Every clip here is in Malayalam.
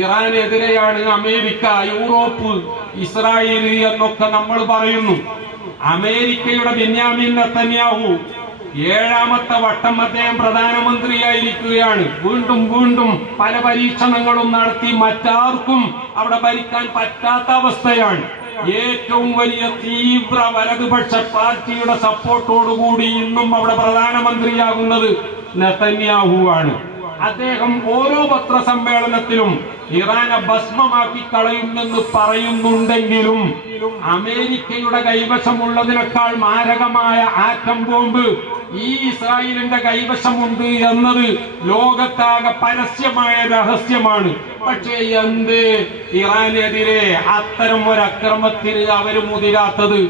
ഇറാനെതിരെയാണ് അമേരിക്ക, യൂറോപ്പ്, ഇസ്രായേൽ എന്നൊക്കെ നമ്മൾ പറയുന്നു. അമേരിക്കയുടെ ബെന്യാമിൻ നെതന്യാഹു 7ാമത്തെ വട്ടം അദ്ദേഹം പ്രധാനമന്ത്രിയായിരിക്കുകയാണ്. വീണ്ടും വീണ്ടും പല പരീക്ഷണങ്ങളും നടത്തി മറ്റാർക്കും അവിടെ ഭരിക്കാൻ പറ്റാത്ത അവസ്ഥയാണ്. ഏറ്റവും വലിയ തീവ്ര വലതുപക്ഷ പാർട്ടിയുടെ സപ്പോർട്ടോടുകൂടി ഇന്നും അവിടെ പ്രധാനമന്ത്രിയാകുന്നത് നെതന്യാഹു ആണ്. അദ്ദേഹം ഓരോ പത്രസമ്മേളനത്തിലും ഇറാനെ ഭസ്മമാക്കി കളയുമെന്ന് പറയുന്നുണ്ടെങ്കിലും അമേരിക്കയുടെ കൈവശമുള്ളതിനേക്കാൾ മാരകമായ ആറ്റം ബോംബ് ഈ ഇസ്രായേലിന്റെ കൈവശമുണ്ട് എന്നത് ലോകത്താകെ പരസ്യമായ രഹസ്യമാണ്. പക്ഷേ എന്ത് ഇറാനെതിരെ അത്തരം ഒരു അക്രമത്തിന് അവര് മുതിരാത്തത്?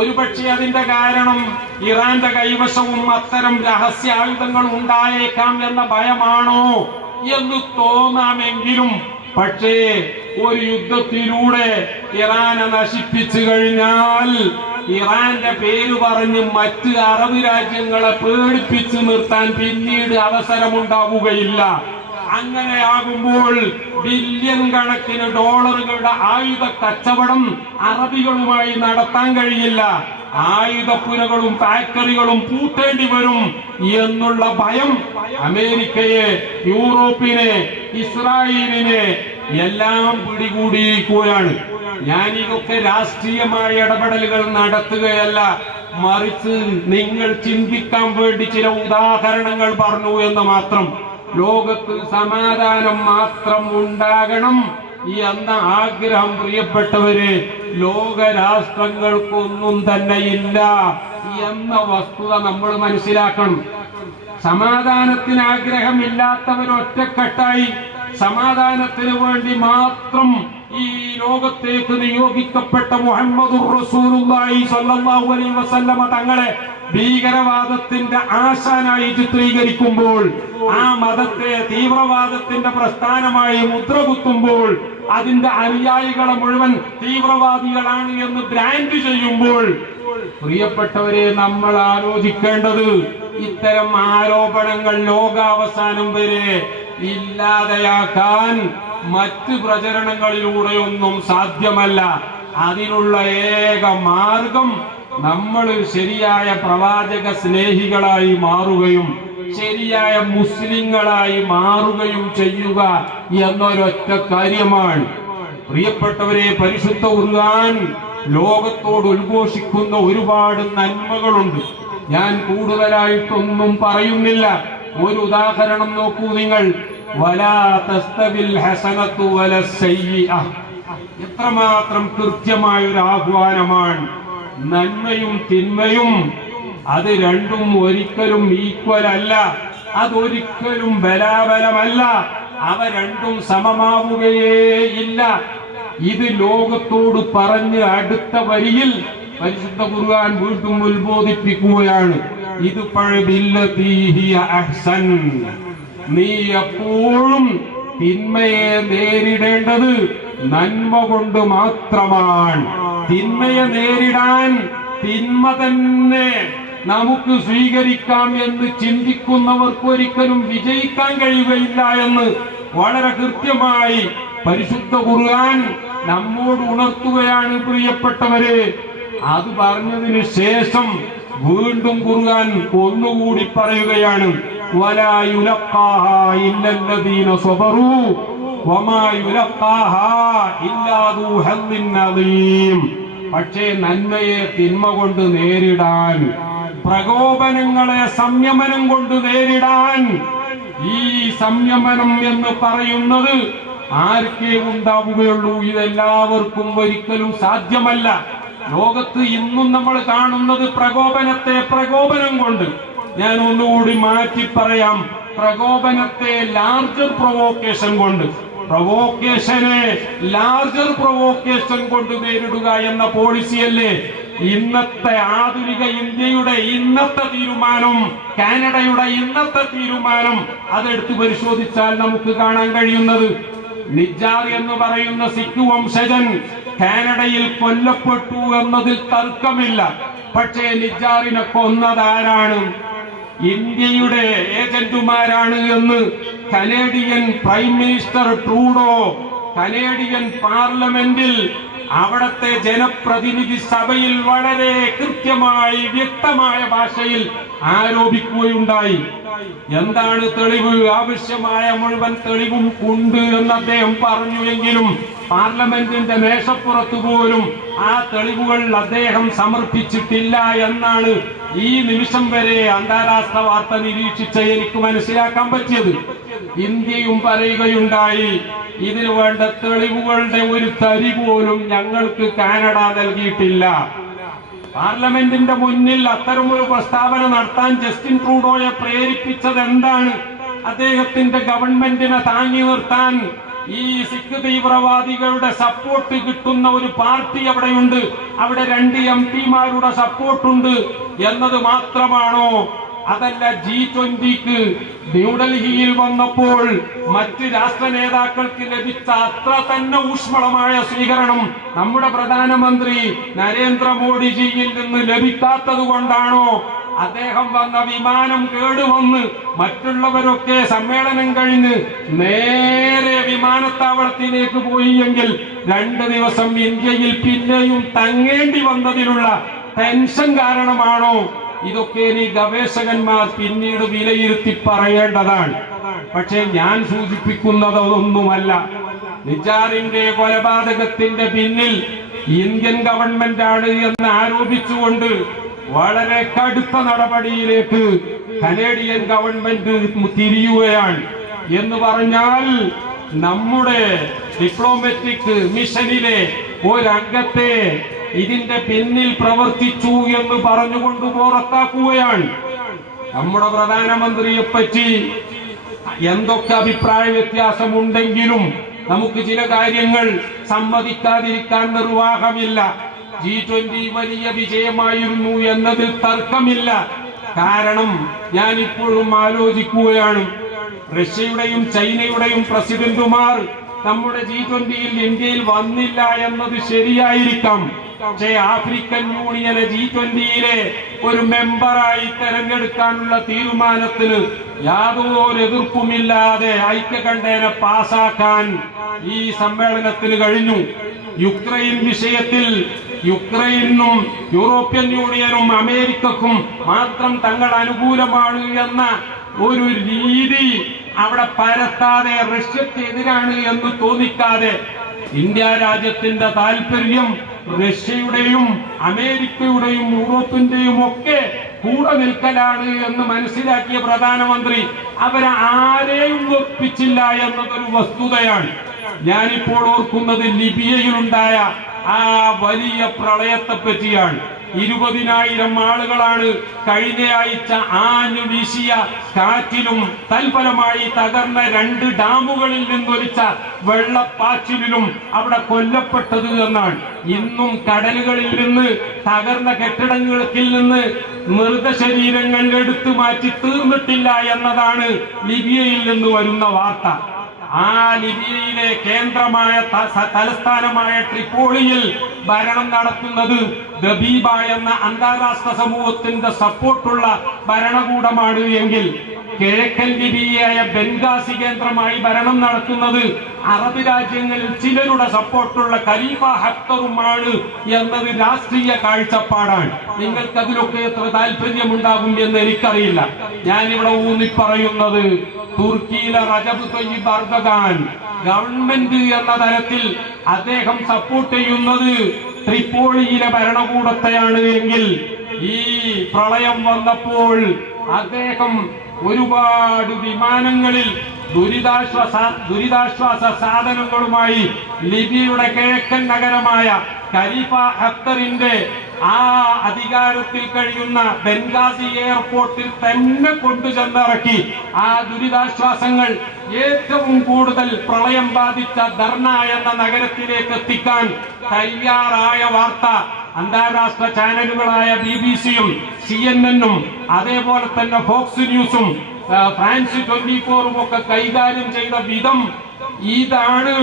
ഒരുപക്ഷെ അതിന്റെ കാരണം ഇറാന്റെ കൈവശവും അത്തരം രഹസ്യായുധങ്ങൾ ഉണ്ടായേക്കാം എന്ന ഭയമാണോ എന്ന് തോന്നാമെങ്കിലും, പക്ഷേ ഒരു യുദ്ധത്തിലൂടെ ഇറാനെ നശിപ്പിച്ചു കഴിഞ്ഞാൽ ഇറാന്റെ പേര് പറഞ്ഞ് മറ്റ് അറബ് രാജ്യങ്ങളെ പേടിപ്പിച്ചു നിർത്താൻ പിന്നീട് അവസരമുണ്ടാവുകയില്ല. അങ്ങനെയാകുമ്പോൾ ബില്യൺ കണക്കിന് ഡോളറുകളുടെ ആയുധ കച്ചവടം അറബികളുമായി നടത്താൻ കഴിയില്ല. ആയുധപ്പുരകളും ഫാക്ടറികളും പൂട്ടേണ്ടി വരും എന്നുള്ള ഭയം അമേരിക്കയെ, യൂറോപ്പിനെ, ഇസ്രായേലിനെ എല്ലാം പിടികൂടിയിരിക്കുകയാണ്. ഞാൻ ഇതൊക്കെ രാഷ്ട്രീയമായ ഇടപെടലുകൾ നടത്തുകയല്ല, മറിച്ച് നിങ്ങൾ ചിന്തിക്കാൻ വേണ്ടി ചില ഉദാഹരണങ്ങൾ പറഞ്ഞു എന്ന് മാത്രം. ലോകത്ത് സമാധാനം മാത്രം ഉണ്ടാകണം എന്ന ആഗ്രഹം പ്രിയപ്പെട്ടവര് ലോകരാഷ്ട്രങ്ങൾക്കൊന്നും തന്നെ ഇല്ല എന്ന വസ്തുത നമ്മൾ മനസ്സിലാക്കണം. സമാധാനത്തിന് ആഗ്രഹമില്ലാത്തവരൊറ്റക്കെട്ടായി സമാധാനത്തിന് വേണ്ടി മാത്രം ഈ ലോകത്തേക്ക് നിയോഗിക്കപ്പെട്ട മുഹമ്മദുർ റസൂലുള്ളാഹി സ്വല്ലല്ലാഹു അലൈഹി വസല്ലമ തങ്ങളെ ഭീകരവാദത്തിന്റെ ആശാനായി ചിത്രീകരിക്കുമ്പോൾ, ആ മതത്തെ തീവ്രവാദത്തിന്റെ പ്രസ്ഥാനമായി മുദ്രകുത്തുമ്പോൾ, അതിന്റെ അനുയായികളെ മുഴുവൻ തീവ്രവാദികളാണ് എന്ന് ബ്രാൻഡ് ചെയ്യുമ്പോൾ, പ്രിയപ്പെട്ടവരെ നമ്മൾ ആലോചിക്കേണ്ടത് ഇത്തരം ആരോപണങ്ങൾ ലോകാവസാനം വരെ ഇല്ലാതെയാക്കാൻ മറ്റ് പ്രചരണങ്ങളിലൂടെയൊന്നും സാധ്യമല്ല. അതിനുള്ള ഏക മാർഗം നമ്മൾ ശരിയായ പ്രവാചക സ്നേഹികളായി മാറുകയും ശരിയായ മുസ്ലിങ്ങളായി മാറുകയും ചെയ്യുക എന്നൊരൊറ്റ കാര്യമാണ്. പ്രിയപ്പെട്ടവരെ, പരിശുദ്ധ ഖുർആൻ ലോകത്തോട് ഉദ്ഘോഷിക്കുന്ന ഒരുപാട് നന്മകളുണ്ട്. ഞാൻ കൂടുതലായിട്ടൊന്നും പറയുന്നില്ല. ഒരു ഉദാഹരണം നോക്കൂ നിങ്ങൾ. വലാ തസ്തവിൽ ഹസനത്തു വലസ്സയ്യിഅ. എത്രമാത്രം കൃത്യമായ ഒരു ആഹ്വാനമാണ്. നന്മയും തിന്മയും അത് രണ്ടും ഒരിക്കലും ഈക്വൽ അല്ല, അതൊരിക്കലും ബലാബലമല്ല, അവ രണ്ടും സമമാവുകയേ ഇല്ല. ഇത് ലോകത്തോട് പറഞ്ഞ് അടുത്ത വരിയിൽ പരിശുദ്ധ ഖുർആൻ വീണ്ടും ഉത്ബോധിപ്പിക്കുകയാണ്. ഇത് അഹ്സൻ. നീ എപ്പോഴും തിന്മയെ നേരിടേണ്ടത് നന്മ കൊണ്ട് മാത്രമാണ്. തിന്മയെ നേരിടാൻ തിന്മ തന്നെ നമുക്ക് സ്വീകരിക്കാം എന്ന് ചിന്തിക്കുന്നവർക്ക് ഒരിക്കലും വിജയിക്കാൻ കഴിയുകയില്ല എന്ന് വളരെ കൃത്യമായി പരിശുദ്ധ ഖുർആൻ നമ്മോട് ഉണർത്തുകയാണ് പ്രിയപ്പെട്ടവരെ. അത് പറഞ്ഞതിന് ശേഷം വീണ്ടും ഖുർആൻ ഒന്നുകൂടി പറയുകയാണ്. വലാ യുലഖാഹാ ഇല്ലല്ലദീന സ്വബറൂ വമാ യുലഖാഹാ ഇല്ലാ ദൂ ഹദ്ദിൻ അദീം. പക്ഷേ നന്മയെ തിന്മ കൊണ്ട് നേരിടാൻ, പ്രകോപനങ്ങളെ സംയമനം കൊണ്ട് നേരിടാൻ, ഈ സംയമനം എന്ന് പറയുന്നത് ആർക്കേ ഉണ്ടാവുകയുള്ളൂ. ഇതെല്ലാവർക്കും ഒരിക്കലും സാധ്യമല്ല. ലോകത്ത് ഇന്നും നമ്മൾ കാണുന്നത് പ്രകോപനത്തെ പ്രകോപനം കൊണ്ട്, ഞാൻ ഒന്നുകൂടി മാറ്റി പറയാം, പ്രകോപനത്തെ ലാർജർ പ്രൊവോക്കേഷൻ കൊണ്ട്, പ്രൊവോക്കേഷനെ ലാർജർ പ്രൊവോക്കേഷൻ കൊണ്ട് നേരിടുക എന്ന പോളിസിയല്ലേ ഇന്നത്തെ ആധുനിക ഇന്ത്യയുടെ ഇന്നത്തെ തീരുമാനം, കാനഡയുടെ ഇന്നത്തെ തീരുമാനം. അതെടുത്ത് പരിശോധിച്ചാൽ നമുക്ക് കാണാൻ കഴിയുന്നത്, നിജാർ എന്ന് പറയുന്ന സിഖ് വംശജൻ കാനഡയിൽ കൊല്ലപ്പെട്ടു എന്നതിൽ തർക്കമില്ല. പക്ഷേ നിജാറിനെ കൊന്നതാരാണ്? ഇന്ത്യയുടെ ഏജന്റുമാരാണ് എന്ന് Canadian prime minister Trudeau Canadian പാർലമെന്റിൽ അവിടത്തെ ജനപ്രതിനിധി സഭയിൽ വളരെ കൃത്യമായി വ്യക്തമായ ഭാഷയിൽ ആരോപിക്കുകയുണ്ടായി. എന്താണ് തെളിവ്? ആവശ്യമായ മുഴുവൻ തെളിവും ഉണ്ട് എന്ന് അദ്ദേഹം പറഞ്ഞുവെങ്കിലും പാർലമെന്റിന്റെ മേശപ്പുറത്ത് പോലും ആ തെളിവുകൾ അദ്ദേഹം സമർപ്പിച്ചിട്ടില്ല എന്നാണ് ഈ നിമിഷം വരെ അന്താരാഷ്ട്ര വാർത്ത നിരീക്ഷിച്ച എനിക്ക് മനസ്സിലാക്കാൻ പറ്റിയത്. ഇന്ത്യയും പറയുകയുണ്ടായി, ഇതിനു വേണ്ട തെളിവുകളുടെ ഒരു തരി പോലും ഞങ്ങൾക്ക് കാനഡ നൽകിയിട്ടില്ല. പാർലമെന്റിന്റെ മുന്നിൽ അത്തരമൊരു പ്രസ്താവന നടത്താൻ ജസ്റ്റിൻ ട്രൂഡോയെ പ്രേരിപ്പിച്ചത് എന്താണ്? അദ്ദേഹത്തിന്റെ ഗവൺമെന്റിനെ താങ്ങി നിർത്താൻ ഈ സിഖ് തീവ്രവാദികളുടെ സപ്പോർട്ട് കിട്ടുന്ന ഒരു പാർട്ടി അവിടെയുണ്ട്, അവിടെ 2 MP-മാരുടെ സപ്പോർട്ടുണ്ട് എന്നത് മാത്രമാണോ? അതല്ല, G20 ന്യൂഡൽഹിയിൽ വന്നപ്പോൾ മറ്റ് രാഷ്ട്ര നേതാക്കൾക്ക് ലഭിച്ച അത്ര തന്നെ ഊഷ്മളമായ സ്വീകരണം നമ്മുടെ പ്രധാനമന്ത്രി നരേന്ദ്രമോദിജിയിൽ നിന്ന് ലഭിക്കാത്തത് കൊണ്ടാണോ? അദ്ദേഹം വന്ന വിമാനം കേടുവന്ന് മറ്റുള്ളവരൊക്കെ സമ്മേളനം കഴിഞ്ഞ് നേരെ വിമാനത്താവളത്തിലേക്ക് പോയി എങ്കിൽ 2 ദിവസം ഇന്ത്യയിൽ പിന്നെയും തങ്ങേണ്ടി വന്നതിലുള്ള ടെൻഷൻ കാരണമാണോ? ഇതൊക്കെ ഇനി ഗവേഷകന്മാർ പിന്നീട് വിലയിരുത്തി പറയേണ്ടതാണ്. പക്ഷെ ഞാൻ സൂചിപ്പിക്കുന്നത് അതൊന്നുമല്ല. നിജാറിന്റെ കൊലപാതകത്തിന്റെ പിന്നിൽ ഇന്ത്യൻ ഗവൺമെന്റാണ് എന്ന് ആരോപിച്ചുകൊണ്ട് വളരെ കടുത്ത നടപടിയിലേക്ക് കനേഡിയൻ ഗവൺമെന്റ് തിരിയുകയാണ്. എന്ന് പറഞ്ഞാൽ നമ്മുടെ ഡിപ്ലോമാറ്റിക് മിഷനിലെ ഒരംഗത്തെ ഇതിന്റെ പിന്നിൽ പ്രവർത്തിച്ചു എന്ന് പറഞ്ഞുകൊണ്ട് പുറത്താക്കുകയാണ്. നമ്മുടെ പ്രധാനമന്ത്രിയെ പറ്റി എന്തൊക്കെ അഭിപ്രായ വ്യത്യാസമുണ്ടെങ്കിലും നമുക്ക് ചില കാര്യങ്ങൾ സമ്മതിക്കാതിരിക്കാൻ നിർവാഹമില്ല. G20 വലിയ വിജയമായിരുന്നു എന്നതിൽ തർക്കമില്ല. കാരണം ഞാൻ ഇപ്പോഴും ആലോചിക്കുകയാണ്, റഷ്യയുടെയും ചൈനയുടെയും പ്രസിഡന്റുമാർ നമ്മുടെ G20 ഇന്ത്യയിൽ വന്നില്ല എന്നത് ശരിയായിരിക്കാം. പക്ഷേ ആഫ്രിക്കൻ യൂണിയനെ G20 ഒരു മെമ്പറായി തെരഞ്ഞെടുക്കാനുള്ള തീരുമാനത്തിന് യാതൊരു എതിർപ്പുമില്ലാതെ ഐക്യകണ്ഠേന പാസാക്കാൻ ഈ സമ്മേളനത്തിന് കഴിഞ്ഞു. യുക്രൈൻ വിഷയത്തിൽ യുക്രൈനും യൂറോപ്യൻ യൂണിയനും അമേരിക്കക്കും മാത്രം തങ്ങൾ അനുകൂലമാണ് എന്ന ഒരു രീതി അവിടെ പരത്താതെ, റഷ്യക്കെതിരാണ് എന്ന് തോന്നിക്കാതെ ഇന്ത്യ രാജ്യത്തിന്റെ താല്പര്യം റഷ്യയുടെയും അമേരിക്കയുടെയും യൂറോപ്പിന്റെയും ഒക്കെ കൂടെ നിൽക്കലാണ് എന്ന് മനസ്സിലാക്കിയ പ്രധാനമന്ത്രി അവരെ ആരെയും ഒപ്പിച്ചില്ല എന്നതൊരു വസ്തുതയാണ്. ഞാനിപ്പോൾ ഓർക്കുന്നത് ലിബിയയിലുണ്ടായ ആ വലിയ പ്രളയത്തെ പറ്റിയാണ്. 20,000 ആളുകളാണ് കഴിഞ്ഞ ആഴ്ച ആഞ്ഞു വീശിയ കാറ്റിലും തൽഫലമായി തകർന്ന 2 ഡാമുകളിൽ നിന്നൊലിച്ച വെള്ളപ്പാച്ചിലും അവിടെ കൊല്ലപ്പെട്ടത് എന്നാണ്. ഇന്നും കടലുകളിൽ നിന്ന് തകർന്ന കെട്ടിടങ്ങളിൽ നിന്ന് മൃതശരീരങ്ങൾ എടുത്തു മാറ്റി തീർന്നിട്ടില്ല എന്നതാണ് ലിബിയയിൽ നിന്ന് വരുന്ന വാർത്ത. ആ ലിബിയയിലെ കേന്ദ്രമായ തലസ്ഥാനമായ ട്രിപ്പോളിയിൽ ഭരണം നടത്തുന്നത് ദബീബ എന്ന അന്താരാഷ്ട്ര സമൂഹത്തിന്റെ സപ്പോർട്ടുള്ള ഭരണകൂടമാണ് എങ്കിൽ കിഴക്കൻ ലിബിയയായ ബെൻഗാസി കേന്ദ്രമായി ഭരണം നടത്തുന്നത് അറബ് രാജ്യങ്ങളിൽ ചിലരുടെ സപ്പോർട്ടുള്ള ഖലീഫ ഹഫ്തറുമാണ് എന്നത് രാഷ്ട്രീയ കാഴ്ചപ്പാടാണ്. നിങ്ങൾക്ക് അതിലൊക്കെ എത്ര താല്പര്യമുണ്ടാകും എന്ന് എനിക്കറിയില്ല. ഞാനിവിടെ ഊന്നി പറയുന്നത് തുർക്കിയിലെ റജബ് തയ്യിബ് എർദോഗാൻ ഗവൺമെന്റ് എന്ന തലത്തിൽ അദ്ദേഹം സപ്പോർട്ട് ചെയ്യുന്നത് ട്രിപ്പോളിയിലെ ഭരണകൂടത്തെയാണ് എങ്കിൽ ഈ പ്രളയം വന്നപ്പോൾ അദ്ദേഹം ഒരുപാട് വിമാനങ്ങളിൽ ദുരിതാശ്വാസ സാധനങ്ങളുമായി ലിബിയയുടെ കിഴക്കൻ നഗരമായ ഖലീഫ ഹഫ്തറിന്റെ ആ അധികാരത്തിൽ കഴിയുന്ന ബെൻഗാസി എയർപോർട്ടിൽ തന്നെ കൊണ്ടുചെന്നിറക്കി ആ ദുരിതാശ്വാസങ്ങൾ ഏറ്റവും കൂടുതൽ പ്രളയം ബാധിച്ച ദർന എന്ന നഗരത്തിലേക്ക് എത്തിക്കാൻ തയ്യാറായ വാർത്ത അന്താരാഷ്ട്ര ചാനലുകളായ BBC-യും CNN-ഉം അതേപോലെ തന്നെ ഫോക്സ് ന്യൂസും ഫ്രാൻസ് 24-ഉം ഒക്കെ കൈകാര്യം ചെയ്ത വിധം ഇതാണ്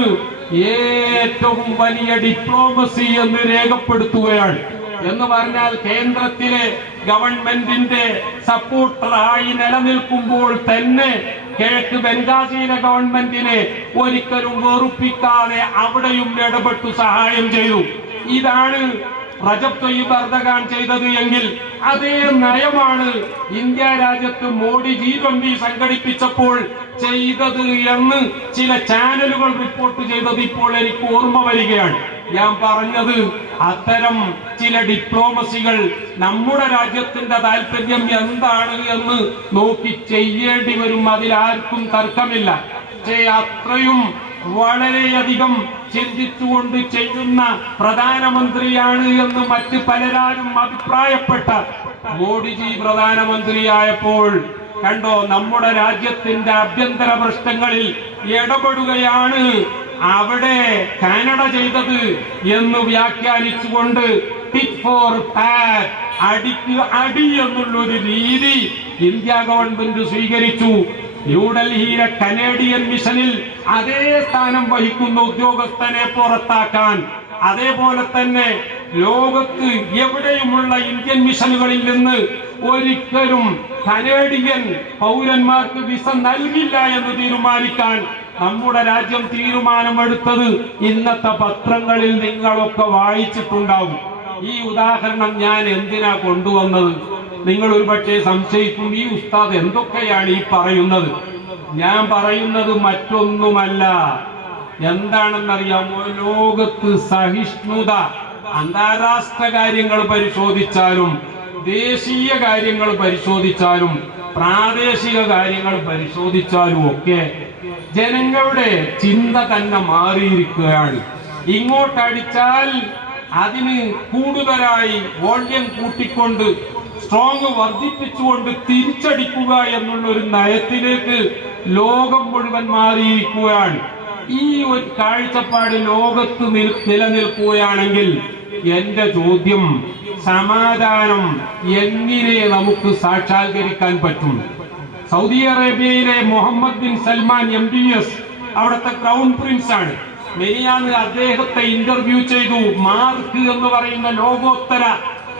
ഏറ്റവും വലിയ ഡിപ്ലോമസി എന്ന് രേഖപ്പെടുത്തുകയാണ്. എന്ന് പറഞ്ഞാൽ കേന്ദ്രത്തിലെ ഗവൺമെന്റിന്റെ സപ്പോർട്ടറായി നിലനിൽക്കുമ്പോൾ തന്നെ കിഴക്ക് ബെൻഗാസിയിലെ ഗവൺമെന്റിനെ ഒരിക്കലും വെറുപ്പിക്കാതെ അവിടെയും ഇടപെട്ടു സഹായം ചെയ്തു. ഇതാണ് റജബ് തയ്യിബ് എർദോഗാൻ ചെയ്തത് എങ്കിൽ അതേ നയമാണ് ഇന്ത്യ രാജ്യത്ത് മോഡി G20 സംഘടിപ്പിച്ചപ്പോൾ ചെയ്തത് എന്ന് ചില ചാനലുകൾ റിപ്പോർട്ട് ചെയ്തത് ഇപ്പോൾ എനിക്ക് ഓർമ്മ വരികയാണ്. ഞാൻ പറഞ്ഞത് അത്തരം ചില ഡിപ്ലോമസികൾ നമ്മുടെ രാജ്യത്തിന്റെ താല്പര്യം എന്താണ് എന്ന് നോക്കി ചെയ്യേണ്ടി വരും. അതിലാർക്കും തർക്കമില്ല. പക്ഷേ അത്രയും വളരെയധികം ചിന്തിച്ചുകൊണ്ട് ചെയ്യുന്ന പ്രധാനമന്ത്രിയാണ് എന്ന് മറ്റ് പലരും അഭിപ്രായപ്പെട്ട മോഡിജി പ്രധാനമന്ത്രിയായപ്പോൾ കണ്ടോ, നമ്മുടെ രാജ്യത്തിന്റെ ആഭ്യന്തര പ്രശ്നങ്ങളിൽ ഇടപെടുകയാണ് അവിടെ കാനഡ ചെയ്തത് എന്ന് വ്യാഖ്യാനിച്ചുകൊണ്ട് ടിറ്റ് ഫോർ ടാറ്റ്, അടിക്ക് അടി എന്നുള്ളൊരു രീതി ഇന്ത്യ ഗവൺമെന്റ് സ്വീകരിച്ചു. ന്യൂഡൽഹിയിലെ കനേഡിയൻ മിഷനിൽ അതേ സ്ഥാനം വഹിക്കുന്ന ഉദ്യോഗസ്ഥനെ പുറത്താക്കാൻ, അതേപോലെ തന്നെ ലോകത്ത് എവിടെയുമുള്ള ഇന്ത്യൻ മിഷനുകളിൽ നിന്ന് ഒരിക്കലും കനേഡിയൻ പൗരന്മാർക്ക് വിസ നൽകില്ല എന്ന് തീരുമാനിക്കാൻ നമ്മുടെ രാജ്യം തീരുമാനമെടുത്തത് ഇന്നത്തെ പത്രങ്ങളിൽ നിങ്ങളൊക്കെ വായിച്ചിട്ടുണ്ടാവും. ഈ ഉദാഹരണം ഞാൻ എന്തിനാ കൊണ്ടുവന്നത്? നിങ്ങൾ ഒരുപക്ഷെ സംശയിക്കും, ഈ ഉസ്താദ് എന്തൊക്കെയാണ് ഈ പറയുന്നത്? ഞാൻ പറയുന്നത് മറ്റൊന്നുമല്ല. എന്താണെന്നറിയാമോ? ലോകത്ത് സഹിഷ്ണുത അന്താരാഷ്ട്ര കാര്യങ്ങൾ പരിശോധിച്ചാലും ദേശീയ കാര്യങ്ങൾ പരിശോധിച്ചാലും പ്രാദേശിക കാര്യങ്ങൾ പരിശോധിച്ചാലും ഒക്കെ ജനങ്ങളുടെ ചിന്ത തന്നെ മാറിയിരിക്കുകയാണ്. ഇങ്ങോട്ടടിച്ചാൽ അതിന് കൂടുതലായി വോള്യം കൂട്ടിക്കൊണ്ട് സ്ട്രോങ് വർദ്ധിപ്പിച്ചുകൊണ്ട് തിരിച്ചടിക്കുക എന്നുള്ള ഒരു നയത്തിലേക്ക് ലോകം മുഴുവൻ മാറിയിരിക്കുകയാണ്. ഈ ഒരു കാഴ്ചപ്പാട് ലോകത്ത് നിലനിൽക്കുകയാണെങ്കിൽ എന്റെ ചോദ്യം, സമാധാനം എങ്ങനെ നമുക്ക് സാക്ഷാത്കരിക്കാൻ പറ്റും? സൗദി അറേബ്യയിലെ മുഹമ്മദ് ബിൻ സൽമാൻ MBS അവിടുത്തെ ക്രൗൺ പ്രിൻസ് ആണ്. മെനിയാന്ന് അദ്ദേഹത്തെ ഇന്റർവ്യൂ ചെയ്തു. മാർക്ക് എന്ന് പറയുന്ന ലോകോത്തര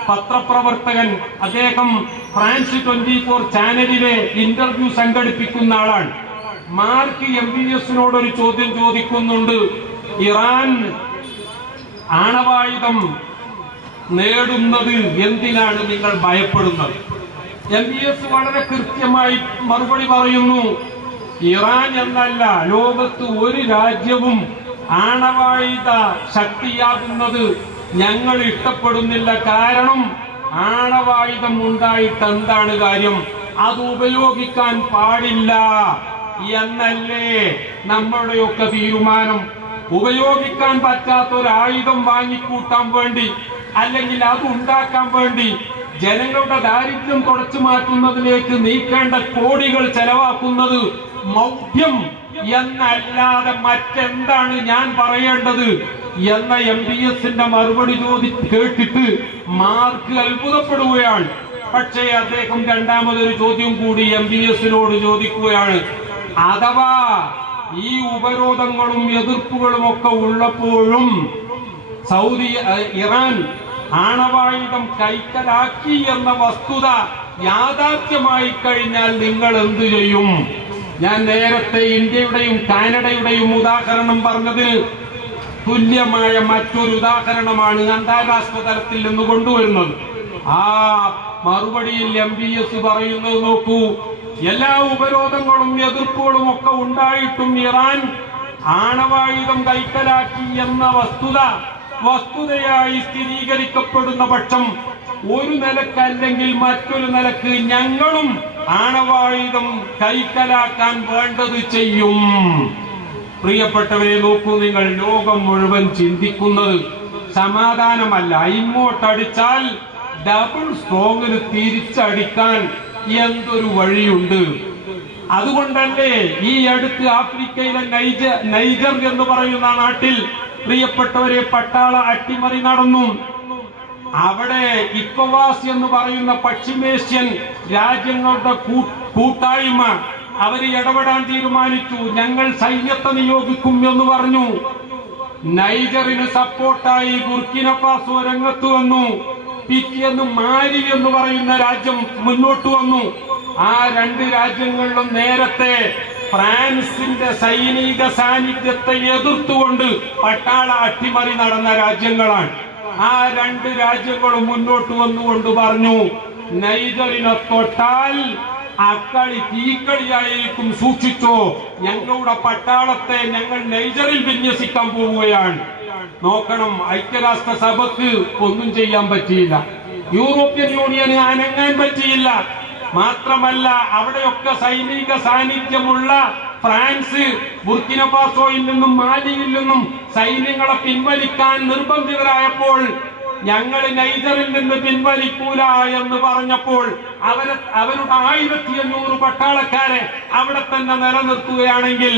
പത്രപ്രവർത്തകൻ, അദ്ദേഹം ഫ്രാൻസ് 24 ചാനലിലെ ഇന്റർവ്യൂ സംഘടിപ്പിക്കുന്ന ആളാണ്. മാർക്ക് MBS-നോട് ഒരു ചോദ്യം ചോദിക്കുന്നുണ്ട്. ഇറാൻ ആണവായുധം നേടുന്നത് എന്തിനാണ് നിങ്ങൾ ഭയപ്പെടുന്നത്? MBS വളരെ കൃത്യമായി മറുപടി പറയുന്നു, ഇറാൻ എന്നല്ല, ലോകത്ത് ഒരു രാജ്യവും ആണവായുധ ശക്തിയാകുന്നത് ഞങ്ങൾ ഇഷ്ടപ്പെടുന്നില്ല. കാരണം ആണവായുധം ഉണ്ടായിട്ട് എന്താണ് കാര്യം? അത് ഉപയോഗിക്കാൻ പാടില്ല എന്നല്ലേ നമ്മുടെയൊക്കെ തീരുമാനം. ഉപയോഗിക്കാൻ പറ്റാത്ത ഒരു ആയുധം വാങ്ങിക്കൂട്ടാൻ വേണ്ടി, അല്ലെങ്കിൽ അത് ഉണ്ടാക്കാൻ വേണ്ടി ജനങ്ങളുടെ ദാരിദ്ര്യം തുടച്ചു മാറ്റുന്നതിലേക്ക് നീക്കേണ്ട കോടികൾ ചെലവാക്കുന്നത് മൗഢ്യം എന്നല്ലാതെ മറ്റെന്താണ് ഞാൻ പറയേണ്ടത് എന്ന MBS-ന്റെ മറുപടി കേട്ടിട്ട് മാർക്ക് അത്ഭുതപ്പെടുകയാണ്. പക്ഷേ അദ്ദേഹം രണ്ടാമതൊരു ചോദ്യം കൂടി MBS-നോട് ചോദിക്കുകയാണ്. അഥവാ ഈ ഉപരോധങ്ങളും എതിർപ്പുകളും ഒക്കെ ഉള്ളപ്പോഴും ഇറാൻ ആണവായുധം കൈക്കലാക്കി എന്ന വസ്തുത യാഥാർത്ഥ്യമായി കഴിഞ്ഞാൽ നിങ്ങൾ എന്തു ചെയ്യും? ഞാൻ നേരത്തെ ഇന്ത്യയുടെയും കാനഡയുടെയും ഉദാഹരണം പറഞ്ഞതിന് തുല്യമായ മറ്റൊരു ഉദാഹരണമാണ് അന്താരാഷ്ട്ര തലത്തിൽ നിന്ന് കൊണ്ടുവരുന്നത്. ആ മറുപടിയിൽ MBS പറയുന്നത് നോക്കൂ, എല്ലാ ഉപരോധങ്ങളും എതിർപ്പുകളും ഒക്കെ ഉണ്ടായിട്ടും ഇറാൻ ആണവായുധം കൈക്കലാക്കി എന്ന വസ്തുതയായി സ്ഥിരീകരിക്കപ്പെടുന്ന പക്ഷം ഒരു നിലക്കല്ലെങ്കിൽ മറ്റൊരു നിലക്ക് ഞങ്ങളും ആണവായുധം കൈക്കലാക്കാൻ വേണ്ടത് ചെയ്യും. പ്രിയപ്പെട്ടവരെ നോക്കൂ, നിങ്ങൾ ലോകം മുഴുവൻ ചിന്തിക്കുന്നത് സമാധാനമല്ല, ഇങ്ങോട്ടടിച്ചാൽ ഡബിൾ സ്ട്രോങ്ങിന് തിരിച്ചടിക്കാൻ എന്തൊരു വഴിയുണ്ട്. അതുകൊണ്ടല്ലേ ഈ അടുത്ത് ആഫ്രിക്കയിലെ നൈജർ എന്ന് പറയുന്ന നാട്ടിൽ പ്രിയപ്പെട്ടവരെ പട്ടാള അട്ടിമറി നടന്നു. അവിടെ ഇക്കോവാസ് എന്ന് പറയുന്ന പശ്ചിമേഷ്യൻ രാജ്യങ്ങളുടെ കൂട്ടായ്മ അവര് ഇടപെടാൻ തീരുമാനിച്ചു. ഞങ്ങൾ സൈന്യത്തെ നിയോഗിക്കും എന്ന് പറഞ്ഞു. നൈജറിന് സപ്പോർട്ടായി ബുർക്കിന ഫാസോ രംഗത്ത് വന്നു. പിറ്റേന്ന് മാലി എന്ന് പറയുന്ന രാജ്യം മുന്നോട്ട് വന്നു. ആ രണ്ട് രാജ്യങ്ങളിലും നേരത്തെ ഫ്രാൻസിന്റെ സൈനിക സാന്നിധ്യത്തെ എതിർത്തുകൊണ്ട് പട്ടാള അട്ടിമറി നടന്ന രാജ്യങ്ങളാണ്. ആ രണ്ട് രാജ്യങ്ങളും മുന്നോട്ട് വന്നുകൊണ്ട് പറഞ്ഞു, നൈജറിനെ തൊട്ടാൽ അക്കളി തീക്കളിയായിരിക്കും, സൂക്ഷിച്ചോ, ഞങ്ങളുടെ പട്ടാളത്തെ ഞങ്ങൾ നൈജറിൽ വിന്യസിക്കാൻ പോവുകയാണ്. നോക്കണം, ഐക്യരാഷ്ട്ര സഭക്ക് ഒന്നും ചെയ്യാൻ പറ്റിയില്ല, യൂറോപ്യൻ യൂണിയന് അനങ്ങാൻ പറ്റിയില്ല. മാത്രമല്ല അവിടെയൊക്കെ സൈനിക സാന്നിധ്യമുള്ള ഫ്രാൻസ് ബുർക്കിന ഫാസോയിൽ നിന്നും മാലിയിൽ നിന്നും സൈന്യങ്ങളെ പിൻവലിക്കാൻ നിർബന്ധിതരായപ്പോൾ ഞങ്ങൾ നൈജറിൽ നിന്ന് പിൻവലിക്കൂല എന്ന് പറഞ്ഞപ്പോൾ അവരുടെ 1500 പട്ടാളക്കാരെ അവിടെ തന്നെ നിലനിർത്തുകയാണെങ്കിൽ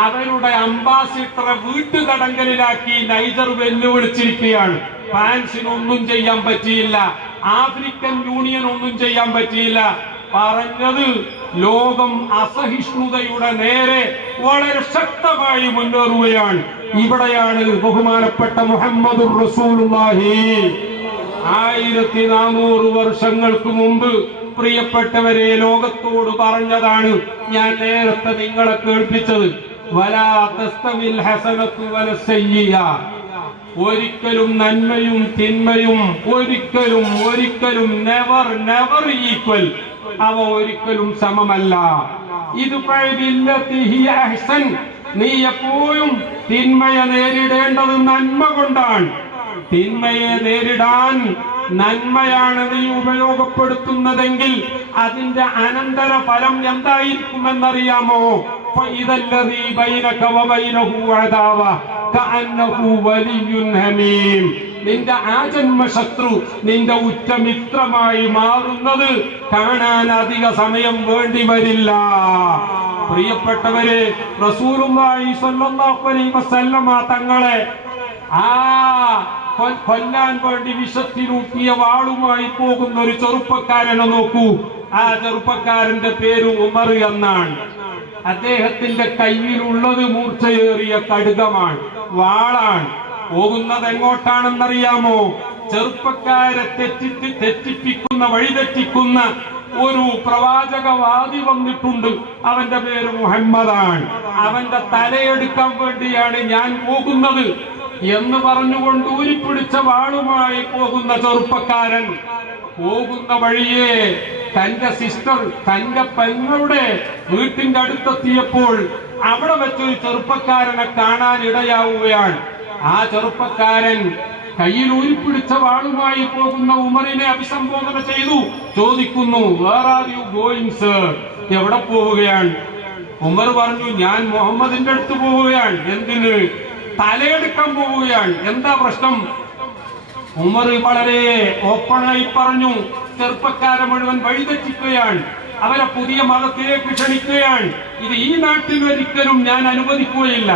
അവരുടെ അംബാസിഡറെ വീട്ടുതടങ്കലിലാക്കി നൈജർ വെല്ലുവിളിച്ചിരിക്കുകയാണ്. ഫ്രാൻസിനൊന്നും ചെയ്യാൻ പറ്റിയില്ല, ആഫ്രിക്കൻ യൂണിയൻ ഒന്നും ചെയ്യാൻ പറ്റിയില്ല. പറഞ്ഞത് ലോകം അസഹിഷ്ണുതയുടെ നേരെ വളരെ ശക്തമായി മുന്നേറുകയാണ്. ഇവിടെയാണ് ബഹുമാനപ്പെട്ട മുഹമ്മദുർ റസൂലുള്ളാഹി 1400 വർഷങ്ങൾക്ക് മുമ്പ് പ്രിയപ്പെട്ടവരെ ലോകത്തോട് പറഞ്ഞതാണ്. ഞാൻ നേരത്തെ നിങ്ങളെ കേൾപ്പിച്ചത്, വലാ തസ്തവിൽ ഹസനത്തു വലസ്സയ്യിഅ, ഒരിക്കലും നന്മയും തിന്മയും ഒരിക്കലും നെവർ ഈക്വൽ, അവ ഒരിക്കലും സമമല്ല. ഇത് നീ എപ്പോഴും തിന്മയെ നേരിടേണ്ടത് നന്മ കൊണ്ടാണ്. തിന്മയെ നേരിടാൻ നന്മയാണ് നീ ഉപയോഗപ്പെടുത്തുന്നതെങ്കിൽ അതിന്റെ അനന്തര ഫലം എന്തായിരിക്കുമെന്നറിയാമോ? ഫഇദല്ലദീ ബൈനക വബൈനഹു അദാവ കഅന്നഹു വലിയ്യുൻ ഹമീം. നിന്റെ ആജന്മ ശത്രു നിന്റെ ഉറ്റമിത്രമായി മാറുന്നത് കാണാൻ അധിക സമയം വേണ്ടി വരില്ല. പ്രിയപ്പെട്ടവരെ, റസൂലുള്ളാഹി സ്വല്ലല്ലാഹു അലൈഹി വസല്ലമ തങ്ങളെ കൊല്ലാൻ വേണ്ടി വിഷത്തിലൂട്ടിയ വാളുമായി പോകുന്ന ഒരു ചെറുപ്പക്കാരനെ നോക്കൂ. ആ ചെറുപ്പക്കാരന്റെ പേര് ഉമർ എന്നാണ്. അദ്ദേഹത്തിന്റെ കയ്യിലുള്ളത് മൂർച്ചയേറിയ കടുകമാണ്, വാളാണ്. പോകുന്നത് എങ്ങോട്ടാണെന്നറിയാമോ? ചെറുപ്പക്കാരെ തെറ്റിപ്പിക്കുന്ന വഴിതെറ്റിക്കുന്ന ഒരു പ്രവാചകവാദി വന്നിട്ടുണ്ട്, അവന്റെ പേര് മുഹമ്മദാണ്. അവന്റെ തലയെടുക്കാൻ വേണ്ടിയാണ് ഞാൻ പോകുന്നത് എന്ന് പറഞ്ഞുകൊണ്ട് ഊരിപ്പിടിച്ച വാളുമായി പോകുന്ന ചെറുപ്പക്കാരൻ പോകുന്ന വഴിയെ തന്റെ സിസ്റ്റർ, തന്റെ പെങ്ങളുടെ വീട്ടിന്റെ അടുത്തെത്തിയപ്പോൾ അവിടെ വെച്ചൊരു ചെറുപ്പക്കാരനെ കാണാൻ ഇടയാവുകയാണ്. ആ ചെറുപ്പക്കാരൻ കയ്യിൽ ഊരിപ്പിടിച്ച വാളുമായി പോകുന്ന ഉമറിനെ അഭിസംബോധന ചെയ്തു. ചോദിക്കുന്നു, where are you going sir? എവിടെ പോവുകയാണ്? ഉമർ പറഞ്ഞു, ഞാൻ മുഹമ്മദിന്റെ അടുത്ത് പോവുകയാണ്. എന്തിന്? തലയെടുക്കാൻ പോവുകയാണ്. എന്താ പ്രശ്നം? ഉമർ വളരെ ഓപ്പണായി പറഞ്ഞു. ചെറുപ്പക്കാരെ മുഴുവൻ വഴിതെറ്റിക്കുകയാണ്, അവരെ പുതിയ മതത്തിലേക്ക് ക്ഷണിക്കുകയാണ്. ഇത് ഈ നാട്ടിൽ ഒരിക്കലും ഞാൻ അനുവദിക്കുകയില്ല.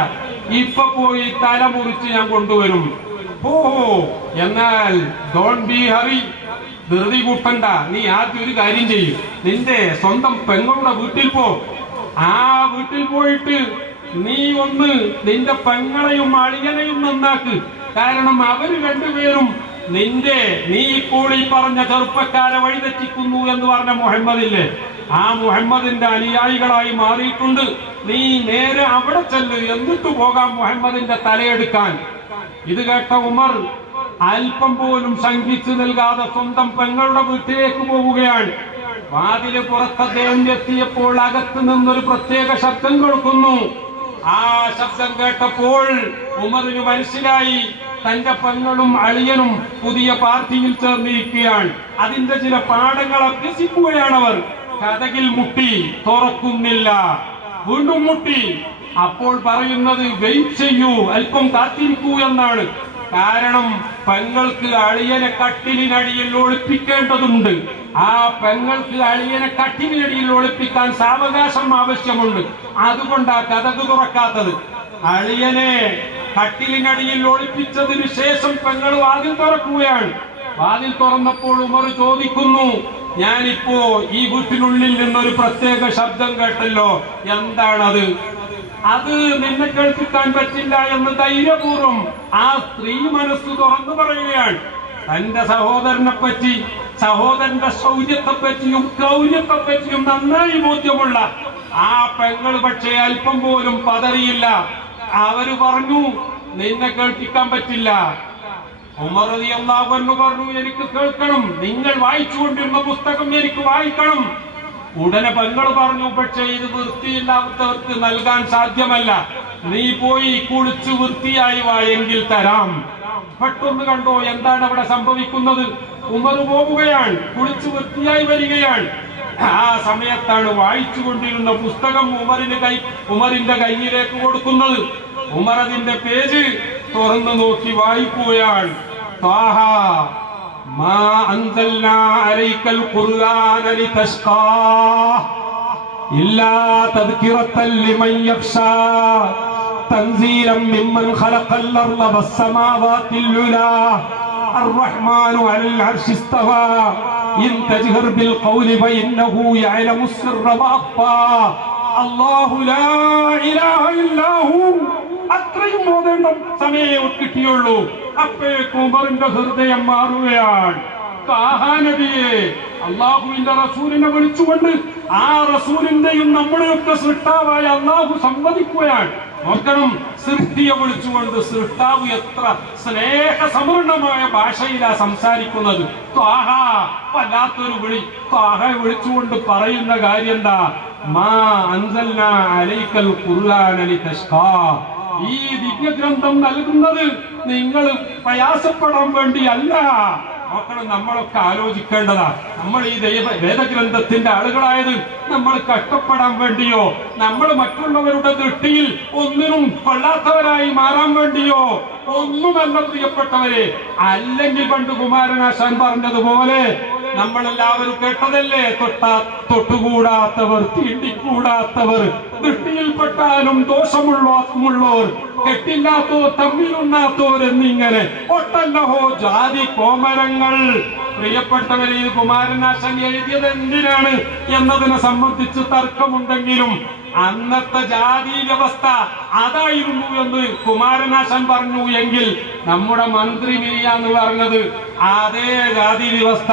ഇപ്പൊ പോയി തല മുറിച്ച് ഞാൻ കൊണ്ടുവരും. ഓ, എന്നാൽ ഡോണ്ട് ബി ഹറി, ധൃതി കൂട്ടണ്ട. നീ ആദ്യം ഒരു കാര്യം ചെയ്യും, നിന്റെ സ്വന്തം പെങ്ങളുടെ വീട്ടിൽ പോ. ആ വീട്ടിൽ പോയിട്ട് നീ ഒന്ന് നിന്റെ പെങ്ങളെയും അളിയനെയും നന്നാക്ക്. കാരണം അവര് രണ്ടുപേരും നീ ഇപ്പോൾ ഈ പറഞ്ഞ ചെറുപ്പക്കാരെ വഴിതെറ്റിക്കുന്നു എന്ന് പറഞ്ഞ മുഹമ്മദില്ലേ, ആ മുഹമ്മദിന്റെ അനുയായികളായി മാറിയിട്ടുണ്ട്. നീ നേരെ അവിടെ ചെല്ല്, എന്നിട്ട് പോകാം മുഹമ്മദിന്റെ തലയെടുക്കാൻ. ഇത് കേട്ട ഉമർ അല്പം പോലും ശങ്കിച്ചു നൽകാതെ സ്വന്തം പെങ്ങളുടെ വീട്ടിലേക്ക് പോവുകയാണ്. വാതില് പുറത്ത് അദ്ദേഹം എത്തിയപ്പോൾ അകത്ത് നിന്നൊരു പ്രത്യേക ശബ്ദം കേൾക്കുന്നു. ആ ശബ്ദം കേട്ടപ്പോൾ ഉമറിന് മനസ്സിലായി, തന്റെ പെങ്ങളും അളിയനും പുതിയ പാർട്ടിയിൽ ചേർന്നിരിക്കുകയാണ്. അതിന്റെ ചില പാഠങ്ങൾ അഭ്യസിക്കുകയാണവർ. കതകിൽ മുട്ടി, തുറക്കുന്നില്ല. വീണ്ടും മുട്ടി. അപ്പോൾ പറയുന്നത്, വെയിറ്റ് ചെയ്യൂ, അല്പം കാത്തിരിക്കൂ എന്നാണ്. കാരണം പെങ്ങൾക്ക് അളിയനെ കട്ടിലിനടിയിൽ ഒളിപ്പിക്കേണ്ടതുണ്ട്. ആ പെങ്ങൾക്ക് അളിയനെ കട്ടിലിനടിയിൽ ഒളിപ്പിക്കാൻ സാവകാശം ആവശ്യമുണ്ട്. അതുകൊണ്ടാ കതക് തുറക്കാത്തത്. അളിയനെ കട്ടിലിനടിയിൽ ഒളിപ്പിച്ചതിനു ശേഷം പെങ്ങൾ വാതിൽ തുറക്കുകയാണ്. വാതിൽ തുറന്നപ്പോൾ ഉമർ ചോദിക്കുന്നു, ഞാനിപ്പോ ഈ വീട്ടിനുള്ളിൽ നിന്നൊരു പ്രത്യേക ശബ്ദം കേട്ടല്ലോ, എന്താണത്? അത് നിന്നെ കേൾപ്പിക്കാൻ പറ്റില്ല എന്ന് ധൈര്യപൂർവ്വം ആ സ്ത്രീ മനസ്സ് തുറന്നു പറയുകയാണ്. തന്റെ സഹോദരനെ പറ്റി, സഹോദരന്റെ ശൗര്യത്തെ പറ്റിയും ക്രൗര്യത്തെ പറ്റിയും നന്നായി ബോധ്യമുള്ള ആ പെങ്ങൾ പക്ഷേ അല്പം പോലും പതറിയില്ല. അവര് പറഞ്ഞു, നിന്നെ കേൾപ്പിക്കാൻ പറ്റില്ല. ഉമർ റളിയല്ലാഹു അൻഹു പറഞ്ഞു, എനിക്ക് കേൾക്കണം, നിങ്ങൾ വായിച്ചുകൊണ്ടിരുന്ന പുസ്തകം എനിക്ക് വായിക്കണം. ഉടനെ പെങ്ങൾ പറഞ്ഞു, പക്ഷേ ഇത് വൃത്തിയില്ലാത്തവർക്ക് നൽകാൻ സാധ്യമല്ല, നീ പോയി കുളിച്ചു വൃത്തിയായി വായെങ്കിൽ തരാം. പെട്ടെന്ന് കണ്ടോ എന്താണ് അവിടെ സംഭവിക്കുന്നത്? ഉമർ പോവുകയാണ്, കുളിച്ചു വൃത്തിയായി വരികയാണ്. ആ സമയത്താണ് വായിച്ചുകൊണ്ടിരുന്ന പുസ്തകം ഉമറിന്റെ കയ്യിലേക്ക് കൊടുക്കുന്നത്. ഉമർ അതിന്റെ പേജ് തുറന്നു നോക്കി വായിക്കുകയാണ്. ത്വാഹ മാ അൻസൽനാ അലൈക്കൽ ഖുർആന ലിതശ്ഖാ ഇല്ലാ തദ്കിറത്തൻ ലിമൻ യഖ്ശാ തൻസീലൻ മിമ്മൻ ഖലഖൽ അർള വസ്സമാവാതിൽ ഉലാ الرحمن على العرش استوى إن تجهر بالقول فإنه يعلم السر وأخفى الله لا إله إلا هو. അത്രയും ഓതേണ്ട സമയം കിട്ടിയുള്ളൂ. അപ്പോഴേക്കും ഉമറിന്റെ ഹൃദയം മാറുകയാണ്. നബിയെ, അള്ളാഹുവിന്റെ റസൂലിനെ വിളിച്ചുകൊണ്ട് ആ റസൂലിന്റെയും നമ്മുടെയൊക്കെ സൃഷ്ടാവായ അള്ളാഹു സംവദിക്കുകയാണ്. നോക്കണം, സൃഷ്ടിയെ വിളിച്ചുകൊണ്ട് സൃഷ്ടാവ് എത്ര സ്നേഹസമൃദ്ധമായ ഭാഷയിലാ സംസാരിക്കുന്നത്. ത്വാഹ, വല്ലാത്തൊരു വിളി. ത്വാഹ വിളിച്ചുകൊണ്ട് പറയുന്ന കാര്യം എന്താ? മാ അൻസൽനാ അലൈക്കൽ ഖുർആന ലിതശ്ഖാ. ഈ ദിവ്യഗ്രന്ഥം നൽകുന്നത് നിങ്ങൾ പ്രയാസപ്പെടാൻ വേണ്ടിയല്ല. നോക്കണം, നമ്മളൊക്കെ ആലോചിക്കേണ്ടതാ. നമ്മൾ ഈ വേദഗ്രന്ഥത്തിന്റെ ആളുകളായത് നമ്മൾ കഷ്ടപ്പെടാൻ വേണ്ടിയോ, നമ്മൾ മറ്റുള്ളവരുടെ ദൃഷ്ടിയിൽ ഒന്നിനും കൊള്ളാത്തവരായി മാറാൻ വേണ്ടിയോ ഒന്നുമല്ല പ്രിയപ്പെട്ടവരെ. അല്ലെങ്കിൽ പണ്ട് കുമാരനാശാൻ പറഞ്ഞതുപോലെ നമ്മളെല്ലാവരും കേട്ടതല്ലേ, തൊട്ടുകൂടാത്തവർ, തീണ്ടിക്കൂടാത്തവർ, ദൃഷ്ടിയിൽപ്പെട്ടാലും ദോഷമുള്ളോർ, കെട്ടില്ലാത്തോർ, തമ്മിലുണ്ണാത്തോർ എന്നിങ്ങനെ ഒട്ടല്ലഹോ ജാതി കോമരങ്ങൾ. പ്രിയപ്പെട്ടവരെ, ഇത് കുമാരനാശൻ എഴുതിയത് എന്തിനാണ് എന്നതിനെ സംബന്ധിച്ച് തർക്കമുണ്ടെങ്കിലും അന്നത്തെ ജാതി വ്യവസ്ഥ അതായിരുന്നു എന്ന് കുമാരനാശൻ പറഞ്ഞു എങ്കിൽ നമ്മുടെ മന്ത്രി മിനിയാന്ന് പറഞ്ഞത് അതേ ജാതി വ്യവസ്ഥ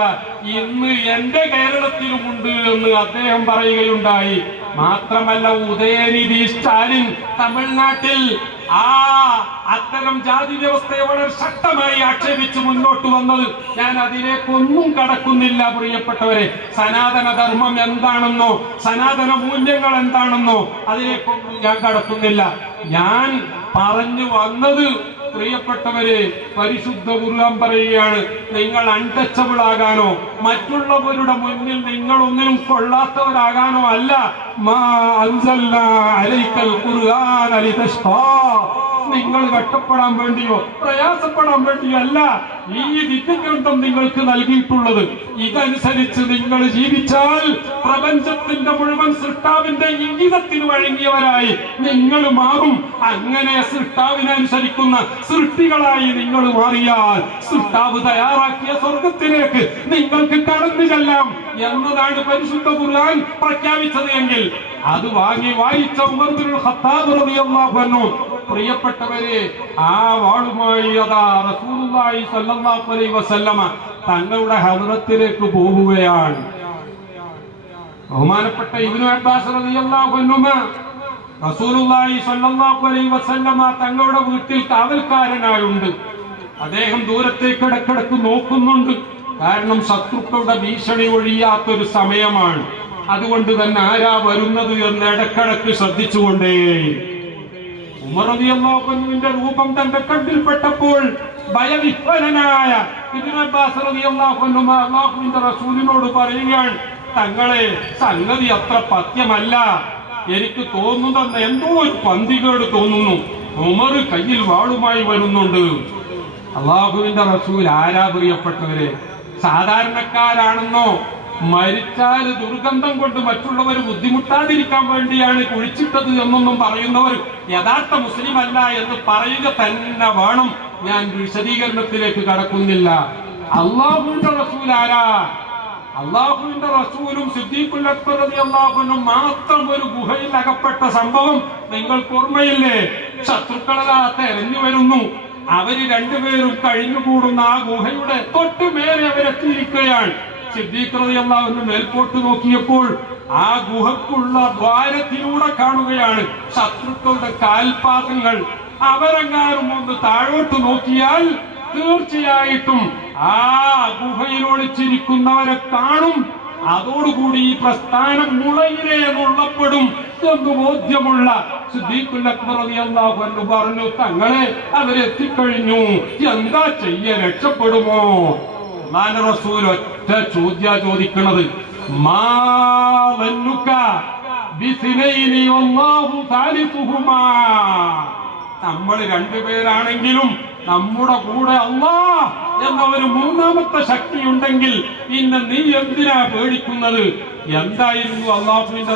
ഇന്ന് എന്റെ കേരളത്തിലുമുണ്ട് എന്ന് അദ്ദേഹം പറയുകയുണ്ടായി. മാത്രമല്ല, ഉദയനിധി സ്റ്റാലിൻ തമിഴ്നാട്ടിൽ അത്തരം ജാതി വ്യവസ്ഥയെ വളരെ ശക്തമായി ആക്ഷേപിച്ച് മുന്നോട്ട് വന്നത് ഞാൻ അതിലേക്കൊന്നും കടക്കുന്നില്ല. പ്രിയപ്പെട്ടവരെ, സനാതന ധർമ്മം എന്താണെന്നോ സനാതന മൂല്യങ്ങൾ എന്താണെന്നോ അതിലേക്കൊന്നും ഞാൻ കടക്കുന്നില്ല. ഞാൻ പറഞ്ഞു വന്നത്, പ്രിയപ്പെട്ടവരെ, പരിശുദ്ധ ഖുർആൻ പറയുകയാണ്, നിങ്ങൾ അൺടച്ചബിൾ ആകാനോ മറ്റുള്ളവരുടെ മുന്നിൽ നിങ്ങൾ ഒന്നിനും കൊള്ളാത്തവരാകാനോ അല്ല. മാ അൻസൽനാ അലൈക്കൽ ഖുർആന ലിതശ്ഖാ. നിങ്ങൾ കഷ്ടപ്പെടാൻ വേണ്ടിയോ പ്രയാസപ്പെടാൻ വേണ്ടിയോ അല്ല ഈ ദിവ്യഗ്രന്ഥം നിങ്ങൾക്ക് നൽകിയിട്ടുള്ളത്. ഇതനുസരിച്ച് നിങ്ങൾ ജീവിച്ചാൽ പ്രപഞ്ചത്തിന്റെ മുഴുവൻ സൃഷ്ടാവിന്റെ ഇംഗിതത്തിന് വഴങ്ങിയവരായി നിങ്ങൾ മാറും. അങ്ങനെ സൃഷ്ടാവിനനുസരിക്കുന്ന സൃഷ്ടികളായി നിങ്ങൾ മാറിയാൽ സൃഷ്ടാവ് തയ്യാറാക്കിയ സ്വർഗത്തിലേക്ക് നിങ്ങൾക്ക് കടന്നു ചെല്ലാം എന്നതാണ് പരിശുദ്ധ ഖുർആൻ പ്രഖ്യാപിച്ചത് എങ്കിൽ അത് വായിച്ച ഉമർ ബിൻ ഖത്താബ് റളിയല്ലാഹു അൻഹു, പ്രിയപ്പെട്ടവരെ, ആ വാളുമായി അതാ റസൂലുള്ളാഹി സ്വല്ലല്ലാഹു അലൈഹി വസല്ലമ തങ്ങളുടെ ഹദ്റത്തിലേക്ക് പോവുകയാണ്. ബഹുമാനപ്പെട്ട ഇബ്നു അബ്ബാസ് റളിയല്ലാഹു അൻഹുമ റസൂലുള്ളാഹി സ്വല്ലല്ലാഹു അലൈഹി വസല്ലമ തങ്ങളുടെ വീട്ടിൽ കാവൽക്കാരനായുണ്ട്. അദ്ദേഹം ദൂരത്തേക്ക് ഇടക്കിടക്ക് നോക്കുന്നുണ്ട്. കാരണം ശത്രുക്കളുടെ ഭീഷണി ഒഴിയാത്തൊരു സമയമാണ്. അതുകൊണ്ട് തന്നെ ആരാ വരുന്നത് എന്ന് ഇടക്കിടക്ക് ശ്രദ്ധിച്ചുകൊണ്ടേ. ഉമർ റളിയല്ലാഹു അൻഹുവിന്റെ രൂപം തന്റെ കണ്ണിൽപ്പെട്ടപ്പോൾ ഭയവിഹ്വലനായ ഇബ്നു അബ്ബാസ് റളിയല്ലാഹു അൻഹു അല്ലാഹുവിന്റെ റസൂലിനോട് പറയുകയാണ്, തങ്ങളെ, സംഗതി അത്ര പഥ്യമല്ല, എനിക്ക് തോന്നുന്ന എന്തോ ഒരു പന്തികേട് തോന്നുന്നു. ഉമർ കയ്യിൽ വാളുമായി വരുന്നുണ്ട്. അല്ലാഹുവിന്റെ റസൂൽ ആരാ പ്രിയപ്പെട്ടവരെ? സാധാരണക്കാരാണെന്നോ മരിച്ചാൽ ദുർഗന്ധം കൊണ്ട് മറ്റുള്ളവർ ബുദ്ധിമുട്ടാതിരിക്കാൻ വേണ്ടിയാണ് കുഴിച്ചിട്ടത് എന്നൊന്നും പറയുന്നവർ യഥാർത്ഥ മുസ്ലിം അല്ല എന്ന് പറയുക തന്നെ വേണം. ഞാൻ വിശദീകരണത്തിലേക്ക് കടക്കുന്നില്ല. അള്ളാഹുവിന്റെ റസൂൽ ആരാ? അള്ളാഹുവിന്റെ റസൂലും സിദ്ദീഖുൽ അക്ബർ റളിയല്ലാഹു അൻഹു മാത്രം ഒരു ഗുഹയിൽ അകപ്പെട്ട സംഭവം നിങ്ങൾക്ക് ഓർമ്മയില്ലേ? ശത്രുക്കളെല്ലാം തെരഞ്ഞു വരുന്നു. അവര് രണ്ടുപേരും കഴിഞ്ഞുകൂടുന്ന ആ ഗുഹയുടെ തൊട്ടുമേലെ അവരെത്തിയിരിക്കുകയാണ്. സിദ്ദീഖ് റളിയല്ലാഹു അൻഹു മേൽപോട്ട് നോക്കിയപ്പോൾ ആ ഗുഹക്കുള്ള ദ്വാരത്തിലൂടെ കാണുകയാണ് ശത്രുക്കളുടെ കാൽപാദങ്ങൾ. അവരെങ്ങാനും ഒന്ന് താഴോട്ട് നോക്കിയാൽ തീർച്ചയായിട്ടും ആ ഗുഹയിൽ ഒളിച്ചിരിക്കുന്നവരെ കാണും. അതോടുകൂടി ഈ പ്രസ്ഥാനം മുളയിലെ എന്നുള്ളപ്പെടും എന്ന് ബോധ്യമുള്ള സിദ്ദീഖുൽ അക്ബർ റളിയല്ലാഹു അൻഹു പറഞ്ഞു, തങ്ങളെ അവരെത്തിക്കഴിഞ്ഞു, എന്താ ചെയ്യ, രക്ഷപ്പെടുമോ? അല്ലാഹുവിന്റെ റസൂൽ ഒറ്റ ചോദ്യ ചോദിക്കുന്നത്, മാ ظنك بثنين والله ثالثهما. നമ്മൾ രണ്ടുപേരാണെങ്കിലും നമ്മുടെ കൂടെ അല്ലാഹ് എന്ന ഒരു മൂന്നാമത്തെ ശക്തി ഉണ്ടെങ്കിൽ പിന്നെ നീ എന്തിനാ പേടിക്കുന്നത്? എന്തായിരുന്നു അല്ലാഹുവിന്റെ